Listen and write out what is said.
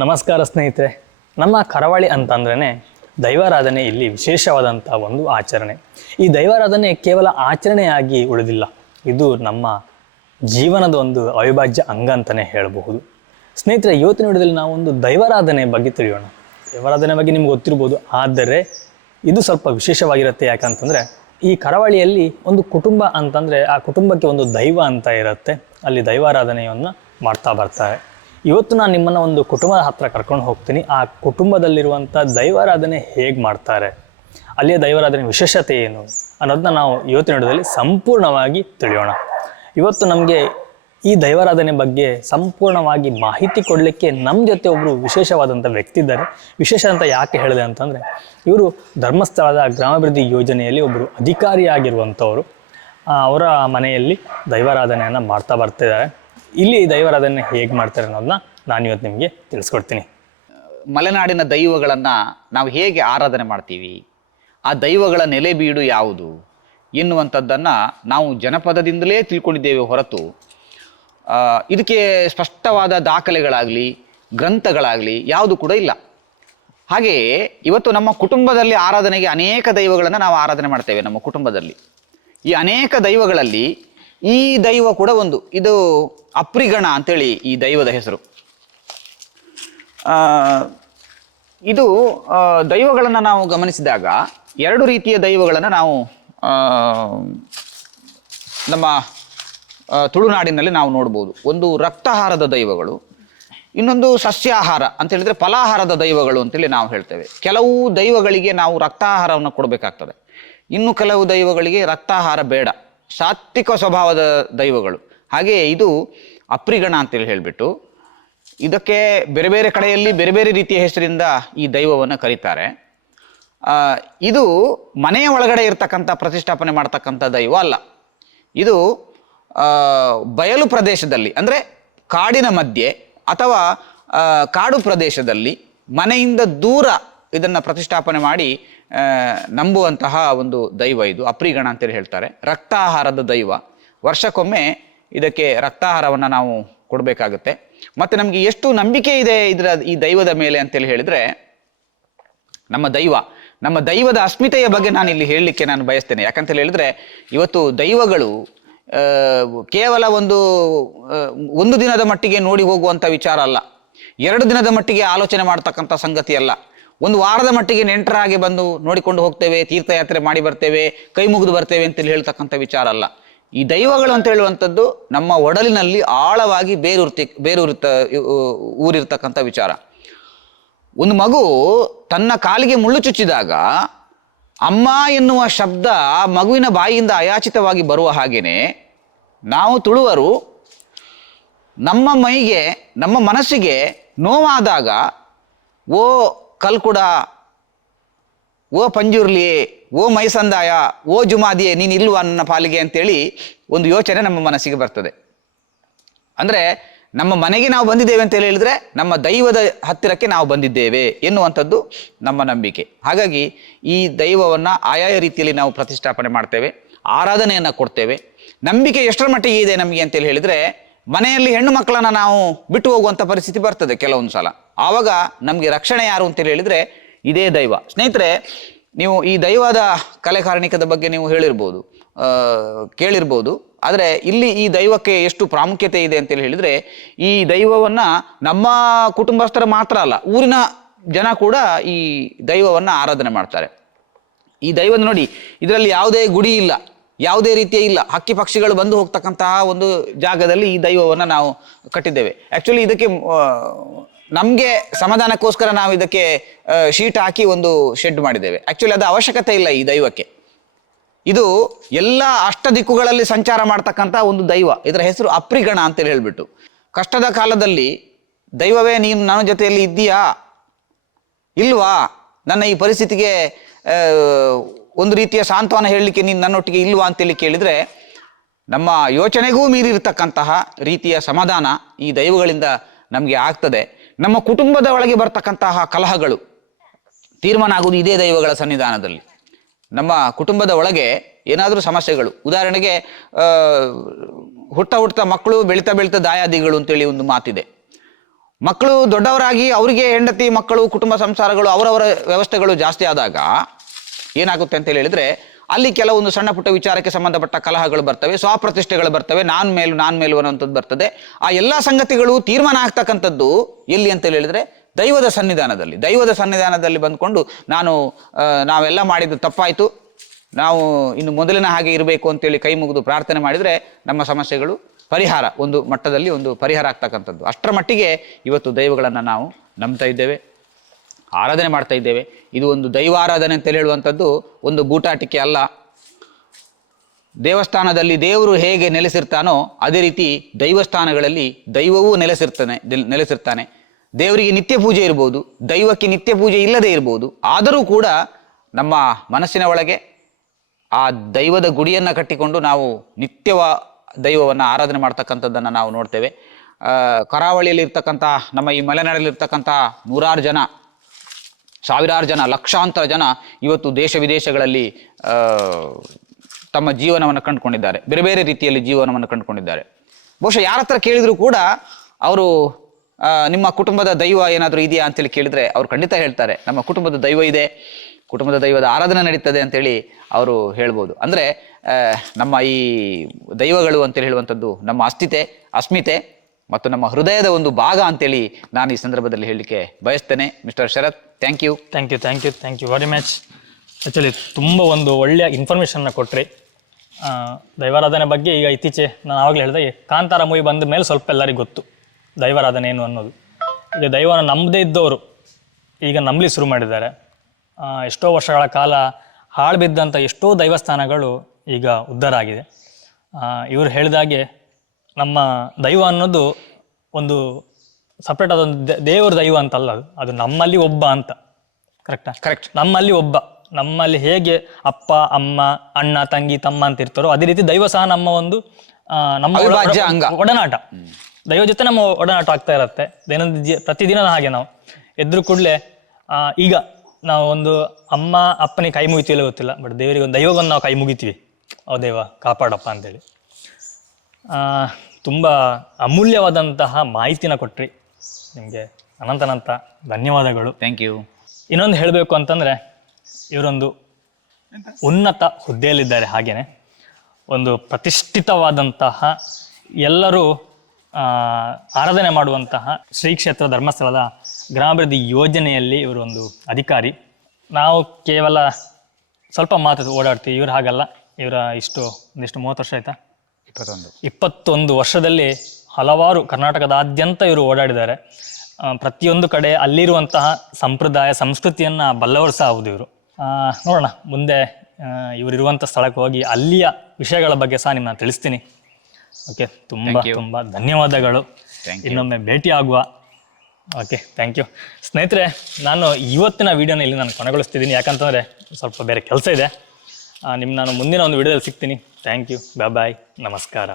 ನಮಸ್ಕಾರ ಸ್ನೇಹಿತರೆ. ನಮ್ಮ ಕರಾವಳಿ ಅಂತಂದ್ರೇ ದೈವಾರಾಧನೆ ಇಲ್ಲಿ ವಿಶೇಷವಾದಂಥ ಒಂದು ಆಚರಣೆ. ಈ ದೈವಾರಾಧನೆ ಕೇವಲ ಆಚರಣೆಯಾಗಿ ಉಳಿದಿಲ್ಲ, ಇದು ನಮ್ಮ ಜೀವನದ ಒಂದು ಅವಿಭಾಜ್ಯ ಅಂಗ ಅಂತಲೇ ಹೇಳಬಹುದು. ಸ್ನೇಹಿತರೆ, ಇವತ್ತಿನ ವಿಡಿಯೋದಲ್ಲಿ ನಾವು ಒಂದು ದೈವಾರಾಧನೆ ಬಗ್ಗೆ ತಿಳಿಯೋಣ. ದೈವಾರಾಧನೆ ಬಗ್ಗೆ ನಿಮ್ಗೆ ಗೊತ್ತಿರ್ಬೋದು, ಆದರೆ ಇದು ಸ್ವಲ್ಪ ವಿಶೇಷವಾಗಿರುತ್ತೆ. ಯಾಕಂತಂದರೆ ಈ ಕರಾವಳಿಯಲ್ಲಿ ಒಂದು ಕುಟುಂಬ ಅಂತಂದರೆ ಆ ಕುಟುಂಬಕ್ಕೆ ಒಂದು ದೈವ ಅಂತ ಇರುತ್ತೆ. ಅಲ್ಲಿ ದೈವಾರಾಧನೆಯನ್ನು ಮಾಡ್ತಾ ಬರ್ತಾರೆ. ಇವತ್ತು ನಾನು ನಿಮ್ಮನ್ನು ಒಂದು ಕುಟುಂಬದ ಹತ್ರ ಕರ್ಕೊಂಡು ಹೋಗ್ತೀನಿ. ಆ ಕುಟುಂಬದಲ್ಲಿರುವಂಥ ದೈವಾರಾಧನೆ ಹೇಗೆ ಮಾಡ್ತಾರೆ, ಅಲ್ಲಿಯ ದೈವಾರಾಧನೆ ವಿಶೇಷತೆ ಏನು ಅನ್ನೋದನ್ನ ನಾವು ಇವತ್ತಿನ ವಿಡಿಯೋದಲ್ಲಿ ಸಂಪೂರ್ಣವಾಗಿ ತಿಳಿಯೋಣ. ಇವತ್ತು ನಮಗೆ ಈ ದೈವಾರಾಧನೆ ಬಗ್ಗೆ ಸಂಪೂರ್ಣವಾಗಿ ಮಾಹಿತಿ ಕೊಡಲಿಕ್ಕೆ ನಮ್ಮ ಜೊತೆ ಒಬ್ಬರು ವಿಶೇಷವಾದಂಥ ವ್ಯಕ್ತಿ ಇದ್ದಾರೆ. ವಿಶೇಷ ಅಂತ ಯಾಕೆ ಹೇಳಿದೆ ಅಂತಂದರೆ, ಇವರು ಧರ್ಮಸ್ಥಳದ ಗ್ರಾಮಾಭಿವೃದ್ಧಿ ಯೋಜನೆಯಲ್ಲಿ ಒಬ್ಬರು ಅಧಿಕಾರಿಯಾಗಿರುವಂಥವರು. ಅವರ ಮನೆಯಲ್ಲಿ ದೈವಾರಾಧನೆಯನ್ನು ಮಾಡ್ತಾ ಬರ್ತಿದ್ದಾರೆ. ಇಲ್ಲಿ ದೈವಾರಾಧನೆ ಹೇಗೆ ಮಾಡ್ತಾರೆ ಅನ್ನೋದನ್ನ ನಾನು ಇವತ್ತು ನಿಮಗೆ ತಿಳಿಸ್ಕೊಡ್ತೀನಿ. ಮಲೆನಾಡಿನ ದೈವಗಳನ್ನು ನಾವು ಹೇಗೆ ಆರಾಧನೆ ಮಾಡ್ತೀವಿ, ಆ ದೈವಗಳ ನೆಲೆ ಬೀಡು ಯಾವುದು ಎನ್ನುವಂಥದ್ದನ್ನು ನಾವು ಜನಪದದಿಂದಲೇ ತಿಳ್ಕೊಂಡಿದ್ದೇವೆ ಹೊರತು ಇದಕ್ಕೆ ಸ್ಪಷ್ಟವಾದ ದಾಖಲೆಗಳಾಗಲಿ ಗ್ರಂಥಗಳಾಗಲಿ ಯಾವುದು ಕೂಡ ಇಲ್ಲ. ಹಾಗೆಯೇ ಇವತ್ತು ನಮ್ಮ ಕುಟುಂಬದಲ್ಲಿ ಆರಾಧನೆಗೆ ಅನೇಕ ದೈವಗಳನ್ನು ನಾವು ಆರಾಧನೆ ಮಾಡ್ತೇವೆ. ನಮ್ಮ ಕುಟುಂಬದಲ್ಲಿ ಈ ಅನೇಕ ದೈವಗಳಲ್ಲಿ ಈ ದೈವ ಕೂಡ ಒಂದು. ಇದು ಅಪ್ರಿಗಣ ಅಂತೇಳಿ ಈ ದೈವದ ಹೆಸರು. ಇದು ದೈವಗಳನ್ನು ನಾವು ಗಮನಿಸಿದಾಗ ಎರಡು ರೀತಿಯ ದೈವಗಳನ್ನು ನಾವು ನಮ್ಮ ತುಳುನಾಡಿನಲ್ಲಿ ನಾವು ನೋಡ್ಬೋದು. ಒಂದು ರಕ್ತಾಹಾರದ ದೈವಗಳು, ಇನ್ನೊಂದು ಸಸ್ಯಾಹಾರ ಅಂತ ಹೇಳಿದ್ರೆ ಫಲಾಹಾರದ ದೈವಗಳು ಅಂತೇಳಿ ನಾವು ಹೇಳ್ತೇವೆ. ಕೆಲವು ದೈವಗಳಿಗೆ ನಾವು ರಕ್ತಾಹಾರವನ್ನು ಕೊಡಬೇಕಾಗ್ತದೆ, ಇನ್ನು ಕೆಲವು ದೈವಗಳಿಗೆ ರಕ್ತಾಹಾರ ಬೇಡ, ಸಾತ್ವಿಕ ಸ್ವಭಾವದ ದೈವಗಳು. ಹಾಗೆಯೇ ಇದು ಅಪ್ರಿಗಣ ಅಂತೇಳಿ ಹೇಳಿಬಿಟ್ಟು ಇದಕ್ಕೆ ಬೇರೆ ಬೇರೆ ಕಡೆಯಲ್ಲಿ ಬೇರೆ ಬೇರೆ ರೀತಿಯ ಹೆಸರಿಂದ ಈ ದೈವವನ್ನು ಕರೀತಾರೆ. ಇದು ಮನೆಯ ಒಳಗಡೆ ಇರ್ತಕ್ಕಂಥ ಪ್ರತಿಷ್ಠಾಪನೆ ಮಾಡ್ತಕ್ಕಂಥ ದೈವ ಅಲ್ಲ. ಇದು ಬಯಲು ಪ್ರದೇಶದಲ್ಲಿ ಅಂದರೆ ಕಾಡಿನ ಮಧ್ಯೆ ಅಥವಾ ಕಾಡು ಪ್ರದೇಶದಲ್ಲಿ ಮನೆಯಿಂದ ದೂರ ಇದನ್ನು ಪ್ರತಿಷ್ಠಾಪನೆ ಮಾಡಿ ನಂಬುವಂತಹ ಒಂದು ದೈವ ಇದು ಅಪ್ರಿಗಣ ಅಂತೇಳಿ ಹೇಳ್ತಾರೆ. ರಕ್ತಾಹಾರದ ದೈವ. ವರ್ಷಕ್ಕೊಮ್ಮೆ ಇದಕ್ಕೆ ರಕ್ತಾಹಾರವನ್ನು ನಾವು ಕೊಡಬೇಕಾಗುತ್ತೆ. ಮತ್ತು ನಮಗೆ ಎಷ್ಟು ನಂಬಿಕೆ ಇದೆ ಈ ದೈವದ ಮೇಲೆ ಅಂತೇಳಿ ಹೇಳಿದರೆ, ನಮ್ಮ ದೈವದ ಅಸ್ಮಿತೆಯ ಬಗ್ಗೆ ನಾನು ಇಲ್ಲಿ ಹೇಳಲಿಕ್ಕೆ ನಾನು ಬಯಸ್ತೇನೆ. ಯಾಕಂತೇಳಿ ಹೇಳಿದ್ರೆ, ಇವತ್ತು ದೈವಗಳು ಕೇವಲ ಒಂದು ದಿನದ ಮಟ್ಟಿಗೆ ನೋಡಿ ಹೋಗುವಂಥ ವಿಚಾರ ಅಲ್ಲ, 2 ದಿನದ ಮಟ್ಟಿಗೆ ಆಲೋಚನೆ ಮಾಡ್ತಕ್ಕಂಥ ಸಂಗತಿ ಅಲ್ಲ, ಒಂದು ವಾರದ ಮಟ್ಟಿಗೆ ನೆಂಟರಾಗಿ ಬಂದು ನೋಡಿಕೊಂಡು ಹೋಗ್ತೇವೆ, ತೀರ್ಥಯಾತ್ರೆ ಮಾಡಿ ಬರ್ತೇವೆ, ಕೈ ಮುಗಿದು ಬರ್ತೇವೆ ಅಂತೇಳಿ ಹೇಳ್ತಕ್ಕಂಥ ವಿಚಾರ ಅಲ್ಲ. ಈ ದೈವಗಳು ಅಂತ ಹೇಳುವಂಥದ್ದು ನಮ್ಮ ಒಡಲಿನಲ್ಲಿ ಆಳವಾಗಿ ಊರಿರ್ತಕ್ಕಂಥ ವಿಚಾರ. ಒಂದು ಮಗು ತನ್ನ ಕಾಲಿಗೆ ಮುಳ್ಳು ಚುಚ್ಚಿದಾಗ ಅಮ್ಮ ಎನ್ನುವ ಶಬ್ದ ಮಗುವಿನ ಬಾಯಿಯಿಂದ ಅಯಾಚಿತವಾಗಿ ಬರುವ ಹಾಗೇನೆ ನಾವು ತುಳುವರು ನಮ್ಮ ಮೈಗೆ, ನಮ್ಮ ಮನಸ್ಸಿಗೆ ನೋವಾದಾಗ ಓ ಕಲ್ಕುಡ, ಓ ಪಂಜುರ್ಲಿ, ಓ ಮೈಸಂದಾಯ, ಓ ಜುಮಾದಿಯೇ ನೀನು ಇಲ್ವಾ ನನ್ನ ಪಾಲಿಗೆ ಅಂತೇಳಿ ಒಂದು ಯೋಚನೆ ನಮ್ಮ ಮನಸ್ಸಿಗೆ ಬರ್ತದೆ. ಅಂದರೆ ನಮ್ಮ ಮನೆಗೆ ನಾವು ಬಂದಿದ್ದೇವೆ ಅಂತ ಹೇಳಿದ್ರೆ ನಮ್ಮ ದೈವದ ಹತ್ತಿರಕ್ಕೆ ನಾವು ಬಂದಿದ್ದೇವೆ ಎನ್ನುವಂಥದ್ದು ನಮ್ಮ ನಂಬಿಕೆ. ಹಾಗಾಗಿ ಈ ದೈವವನ್ನು ಆಯಾಯ ರೀತಿಯಲ್ಲಿ ನಾವು ಪ್ರತಿಷ್ಠಾಪನೆ ಮಾಡ್ತೇವೆ, ಆರಾಧನೆಯನ್ನು ಕೊಡ್ತೇವೆ. ನಂಬಿಕೆ ಎಷ್ಟರ ಮಟ್ಟಿಗೆ ಇದೆ ನಮಗೆ ಅಂತೇಳಿ ಹೇಳಿದರೆ, ಮನೆಯಲ್ಲಿ ಹೆಣ್ಣು ಮಕ್ಕಳನ್ನು ನಾವು ಬಿಟ್ಟು ಹೋಗುವಂಥ ಪರಿಸ್ಥಿತಿ ಬರ್ತದೆ ಕೆಲವೊಂದು ಸಲ. ಆವಾಗ ನಮಗೆ ರಕ್ಷಣೆ ಯಾರು ಅಂತೇಳಿ ಹೇಳಿದರೆ ಇದೇ ದೈವ. ಸ್ನೇಹಿತರೆ, ನೀವು ಈ ದೈವದ ಕಲೆಕಾರಣಿಕದ ಬಗ್ಗೆ ನೀವು ಕೇಳಿರ್ಬೋದು. ಆದರೆ ಇಲ್ಲಿ ಈ ದೈವಕ್ಕೆ ಎಷ್ಟು ಪ್ರಾಮುಖ್ಯತೆ ಇದೆ ಅಂತೇಳಿ ಹೇಳಿದರೆ, ಈ ದೈವವನ್ನು ನಮ್ಮ ಕುಟುಂಬಸ್ಥರ ಮಾತ್ರ ಅಲ್ಲ, ಊರಿನ ಜನ ಕೂಡ ಈ ದೈವವನ್ನು ಆರಾಧನೆ ಮಾಡ್ತಾರೆ. ಈ ದೈವದ ನೋಡಿ, ಇದರಲ್ಲಿ ಯಾವುದೇ ಗುಡಿ ಇಲ್ಲ, ಯಾವುದೇ ರೀತಿಯ ಇಲ್ಲ, ಹಕ್ಕಿ ಪಕ್ಷಿಗಳು ಬಂದು ಹೋಗ್ತಕ್ಕಂತಹ ಒಂದು ಜಾಗದಲ್ಲಿ ಈ ದೈವವನ್ನು ನಾವು ಕಟ್ಟಿದ್ದೇವೆ. ಆ್ಯಕ್ಚುಲಿ ಇದಕ್ಕೆ ನಮಗೆ ಸಮಾಧಾನಕ್ಕೋಸ್ಕರ ನಾವು ಇದಕ್ಕೆ ಶೀಟ್ ಹಾಕಿ ಒಂದು ಶೆಡ್ ಮಾಡಿದ್ದೇವೆ. ಆ್ಯಕ್ಚುಲಿ ಅದು ಅವಶ್ಯಕತೆ ಇಲ್ಲ ಈ ದೈವಕ್ಕೆ. ಇದು ಎಲ್ಲ ಅಷ್ಟ ದಿಕ್ಕುಗಳಲ್ಲಿ ಸಂಚಾರ ಮಾಡ್ತಕ್ಕಂಥ ಒಂದು ದೈವ. ಇದರ ಹೆಸರು ಅಪ್ರಿಗಣ ಅಂತೇಳಿ ಹೇಳ್ಬಿಟ್ಟು. ಕಷ್ಟದ ಕಾಲದಲ್ಲಿ ದೈವವೇ ನೀನು ನನ್ನ ಜೊತೆಯಲ್ಲಿ ಇದ್ದೀಯಾ ಇಲ್ವಾ, ನನ್ನ ಈ ಪರಿಸ್ಥಿತಿಗೆ ಒಂದು ರೀತಿಯ ಸಾಂತ್ವನ ಹೇಳಲಿಕ್ಕೆ ನೀನು ನನ್ನೊಟ್ಟಿಗೆ ಇಲ್ವಾ ಅಂತೇಳಿ ಕೇಳಿದರೆ, ನಮ್ಮ ಯೋಚನೆಗೂ ಮೀರಿರ್ತಕ್ಕಂತಹ ರೀತಿಯ ಸಮಾಧಾನ ಈ ದೈವಗಳಿಂದ ನಮಗೆ ಆಗ್ತದೆ. ನಮ್ಮ ಕುಟುಂಬದ ಒಳಗೆ ಬರ್ತಕ್ಕಂತಹ ಕಲಹಗಳು ತೀರ್ಮಾನ ಆಗುವುದು ಇದೇ ದೈವಗಳ ಸನ್ನಿಧಾನದಲ್ಲಿ. ನಮ್ಮ ಕುಟುಂಬದ ಒಳಗೆ ಏನಾದರೂ ಸಮಸ್ಯೆಗಳು, ಉದಾಹರಣೆಗೆ ಹುಟ್ಟ ಮಕ್ಕಳು ಬೆಳೀತಾ ದಾಯಾದಿಗಳು ಅಂತೇಳಿ ಒಂದು ಮಾತಿದೆ. ಮಕ್ಕಳು ದೊಡ್ಡವರಾಗಿ ಅವರಿಗೆ ಹೆಂಡತಿ ಮಕ್ಕಳು ಕುಟುಂಬ ಸಂಸಾರಗಳು ಅವರವರ ವ್ಯವಸ್ಥೆಗಳು ಜಾಸ್ತಿ ಆದಾಗ ಏನಾಗುತ್ತೆ ಅಂತ ಹೇಳಿದ್ರೆ ಅಲ್ಲಿ ಕೆಲವೊಂದು ಸಣ್ಣ ಪುಟ್ಟ ವಿಚಾರಕ್ಕೆ ಸಂಬಂಧಪಟ್ಟ ಕಲಹಗಳು ಬರ್ತವೆ, ಸ್ವಪ್ರತಿಷ್ಠೆಗಳು ಬರ್ತವೆ, ನಾನ್ ಮೇಲು ಅನ್ನೋಂಥದ್ದು ಬರ್ತದೆ. ಆ ಎಲ್ಲ ಸಂಗತಿಗಳು ತೀರ್ಮಾನ ಆಗ್ತಕ್ಕಂಥದ್ದು ಎಲ್ಲಿ ಅಂತ ಹೇಳಿದ್ರೆ ದೈವದ ಸನ್ನಿಧಾನದಲ್ಲಿ ಬಂದ್ಕೊಂಡು ನಾವೆಲ್ಲ ಮಾಡಿದ್ದು ತಪ್ಪಾಯಿತು, ನಾವು ಇನ್ನು ಮೊದಲಿನ ಹಾಗೆ ಇರಬೇಕು ಅಂತೇಳಿ ಕೈ ಮುಗಿದು ಪ್ರಾರ್ಥನೆ ಮಾಡಿದರೆ ನಮ್ಮ ಸಮಸ್ಯೆಗಳು ಪರಿಹಾರ, ಒಂದು ಮಟ್ಟದಲ್ಲಿ ಒಂದು ಪರಿಹಾರ ಆಗ್ತಕ್ಕಂಥದ್ದು. ಅಷ್ಟರ ಮಟ್ಟಿಗೆ ಇವತ್ತು ದೈವಗಳನ್ನು ನಾವು ನಂಬ್ತಾ ಇದ್ದೇವೆ, ಆರಾಧನೆ ಮಾಡ್ತಾ ಇದ್ದೇವೆ. ಇದು ಒಂದು ದೈವಾರಾಧನೆ ಅಂತೇಳಿ ಹೇಳುವಂಥದ್ದು ಒಂದು ಬೂಟಾಟಿಕೆ ಅಲ್ಲ. ದೇವಸ್ಥಾನದಲ್ಲಿ ದೇವರು ಹೇಗೆ ನೆಲೆಸಿರ್ತಾನೋ ಅದೇ ರೀತಿ ದೈವಸ್ಥಾನಗಳಲ್ಲಿ ದೈವವೂ ನೆಲೆಸಿರ್ತಾನೆ. ದೇವರಿಗೆ ನಿತ್ಯ ಪೂಜೆ ಇರ್ಬೋದು, ದೈವಕ್ಕೆ ನಿತ್ಯ ಪೂಜೆ ಇಲ್ಲದೆ ಇರ್ಬೋದು. ಆದರೂ ಕೂಡ ನಮ್ಮ ಮನಸ್ಸಿನ ಒಳಗೆ ಆ ದೈವದ ಗುಡಿಯನ್ನು ಕಟ್ಟಿಕೊಂಡು ನಾವು ನಿತ್ಯವ ದೈವವನ್ನು ಆರಾಧನೆ ಮಾಡ್ತಕ್ಕಂಥದ್ದನ್ನು ನಾವು ನೋಡ್ತೇವೆ. ಕರಾವಳಿಯಲ್ಲಿ ಇರ್ತಕ್ಕಂಥ ನಮ್ಮ ಈ ಮಲೆನಾಡಲ್ಲಿರ್ತಕ್ಕಂಥ ನೂರಾರು ಜನ, ಸಾವಿರಾರು ಜನ, ಲಕ್ಷಾಂತರ ಜನ ಇವತ್ತು ದೇಶ ವಿದೇಶಗಳಲ್ಲಿ ತಮ್ಮ ಜೀವನವನ್ನು ಕಂಡುಕೊಂಡಿದ್ದಾರೆ, ಬೇರೆ ಬೇರೆ ರೀತಿಯಲ್ಲಿ ಜೀವನವನ್ನು ಕಂಡುಕೊಂಡಿದ್ದಾರೆ. ಬಹುಶಃ ಯಾರ ಹತ್ರ ಕೇಳಿದರೂ ಕೂಡ ಅವರು ನಿಮ್ಮ ಕುಟುಂಬದ ದೈವ ಏನಾದರೂ ಇದೆಯಾ ಅಂತೇಳಿ ಕೇಳಿದರೆ ಅವ್ರು ಖಂಡಿತ ಹೇಳ್ತಾರೆ, ನಮ್ಮ ಕುಟುಂಬದ ದೈವ ಇದೆ, ಕುಟುಂಬದ ದೈವದ ಆರಾಧನೆ ನಡೀತದೆ ಅಂತೇಳಿ ಅವರು ಹೇಳ್ಬೋದು. ಅಂದರೆ ನಮ್ಮ ಈ ದೈವಗಳು ಅಂತೇಳಿ ಹೇಳುವಂಥದ್ದು ನಮ್ಮ ಅಸ್ಮಿತೆ ಮತ್ತು ನಮ್ಮ ಹೃದಯದ ಒಂದು ಭಾಗ ಅಂತೇಳಿ ನಾನು ಈ ಸಂದರ್ಭದಲ್ಲಿ ಹೇಳಲಿಕ್ಕೆ ಬಯಸ್ತೇನೆ. Mister Sharath, thank you very much. Actually ತುಂಬ ಒಂದು ಒಳ್ಳೆಯ ಇನ್ಫಾರ್ಮೇಷನ್ನ ಕೊಟ್ರಿ ದೈವಾರಾಧನೆ ಬಗ್ಗೆ. ಈಗ ಇತ್ತೀಚೆ ನಾನು ಆವಾಗಲೇ ಹೇಳಿದೆ, ಕಾಂತಾರ ಮೂವಿ ಬಂದ ಮೇಲೆ ಸ್ವಲ್ಪ ಎಲ್ಲರಿಗೂ ಗೊತ್ತು ದೈವಾರಾಧನೆ ಏನು ಅನ್ನೋದು. ಈಗ ದೈವನ ನಂಬದೇ ಇದ್ದವರು ಈಗ ನಂಬಲಿ ಶುರು ಮಾಡಿದ್ದಾರೆ. ಎಷ್ಟೋ ವರ್ಷಗಳ ಕಾಲ ಹಾಳು ಬಿದ್ದಂಥ ಎಷ್ಟೋ ದೈವಸ್ಥಾನಗಳು ಈಗ ಉದ್ಧಾರ ಆಗಿದೆ. ಇವರು ಹೇಳಿದಾಗೆ ನಮ್ಮ ದೈವ ಅನ್ನೋದು ಒಂದು ಸಪ್ರೇಟ್ ಅದೊಂದು ದೇವರ ದೈವ ಅಂತಲ್ಲ, ಅದು ನಮ್ಮಲ್ಲಿ ಒಬ್ಬ ಅಂತ. ಕರೆಕ್ಟ್. ನಮ್ಮಲ್ಲಿ ಹೇಗೆ ಅಪ್ಪ ಅಮ್ಮ ಅಣ್ಣ ತಂಗಿ ತಮ್ಮ ಅಂತ ಇರ್ತಾರೋ ಅದೇ ರೀತಿ ದೈವ ಸಹ ನಮ್ಮ ಒಂದು ಒಡನಾಟ. ದೈವ ಜೊತೆ ನಮ್ಮ ಒಡನಾಟ ಆಗ್ತಾ ಇರತ್ತೆ ಪ್ರತಿದಿನ. ಹಾಗೆ ನಾವು ಎದ್ರು ಕೂಡಲೇ ಈಗ ನಾವು ಒಂದು ಅಮ್ಮ ಅಪ್ಪನಿಗೆ ಕೈ ಮುಗಿತೀವಿ ಗೊತ್ತಿಲ್ಲ, ಬಟ್ ದೇವರಿಗೆ ಒಂದು ದೈವಗೊಂದು ನಾವು ಕೈ ಮುಗಿತೀವಿ, ದೇವ ಕಾಪಾಡಪ್ಪ ಅಂತೇಳಿ. ತುಂಬ ಅಮೂಲ್ಯವಾದಂತಹ ಮಾಹಿತಿನ ಕೊಟ್ರಿ. ನಿಮಗೆ ಅನಂತ ಧನ್ಯವಾದಗಳು. Thank you. ಇನ್ನೊಂದು ಹೇಳಬೇಕು ಅಂತಂದರೆ, ಇವರೊಂದು ಉನ್ನತ ಹುದ್ದೆಯಲ್ಲಿದ್ದಾರೆ. ಹಾಗೆಯೇ ಒಂದು ಪ್ರತಿಷ್ಠಿತವಾದಂತಹ ಎಲ್ಲರೂ ಆರಾಧನೆ ಮಾಡುವಂತಹ ಶ್ರೀ ಕ್ಷೇತ್ರ ಧರ್ಮಸ್ಥಳದ ಗ್ರಾಮಾಭಿವೃದ್ಧಿ ಯೋಜನೆಯಲ್ಲಿ ಇವರು ಒಂದು ಅಧಿಕಾರಿ. ನಾವು ಕೇವಲ ಸ್ವಲ್ಪ ಮಾತು ಓಡಾಡ್ತೀವಿ, ಇವರು ಹಾಗಲ್ಲ. ಇವರ ಒಂದಿಷ್ಟು 30 ವರ್ಷ ಆಯ್ತಾ, 21 ವರ್ಷದಲ್ಲಿ ಹಲವಾರು ಕರ್ನಾಟಕದಾದ್ಯಂತ ಇವರು ಓಡಾಡಿದ್ದಾರೆ. ಪ್ರತಿಯೊಂದು ಕಡೆ ಅಲ್ಲಿರುವಂತಹ ಸಂಪ್ರದಾಯ ಸಂಸ್ಕೃತಿಯನ್ನು ಬಲ್ಲವರು ಸಹ ಹೌದು ಇವರು. ನೋಡೋಣ ಮುಂದೆ ಇವರಿರುವಂಥ ಸ್ಥಳಕ್ಕೆ ಹೋಗಿ ಅಲ್ಲಿಯ ವಿಷಯಗಳ ಬಗ್ಗೆ ಸಹ ನಿಮ್ಮನ್ನು ತಿಳಿಸ್ತೀನಿ. ಓಕೆ, ತುಂಬ ಧನ್ಯವಾದಗಳು. ಇನ್ನೊಮ್ಮೆ ಭೇಟಿ ಆಗುವ. Okay, thank you. ಸ್ನೇಹಿತರೆ, ನಾನು ಇವತ್ತಿನ ವಿಡಿಯೋನ ಇಲ್ಲಿ ನಾನು ಕೊನೆಗೊಳಿಸ್ತಿದ್ದೀನಿ. ಯಾಕಂತಂದರೆ ಸ್ವಲ್ಪ ಬೇರೆ ಕೆಲಸ ಇದೆ. ನಾನು ಮುಂದಿನ ಒಂದು ವಿಡಿಯೋದಲ್ಲಿ ಸಿಗ್ತೀನಿ. Thank you. ಬಾಯ್, ನಮಸ್ಕಾರ.